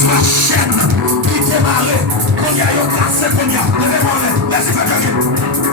Chaîne qui démarrait, qu'on y a eu grâce, qu'on y a. Levez-moi, laissez-moi gagner.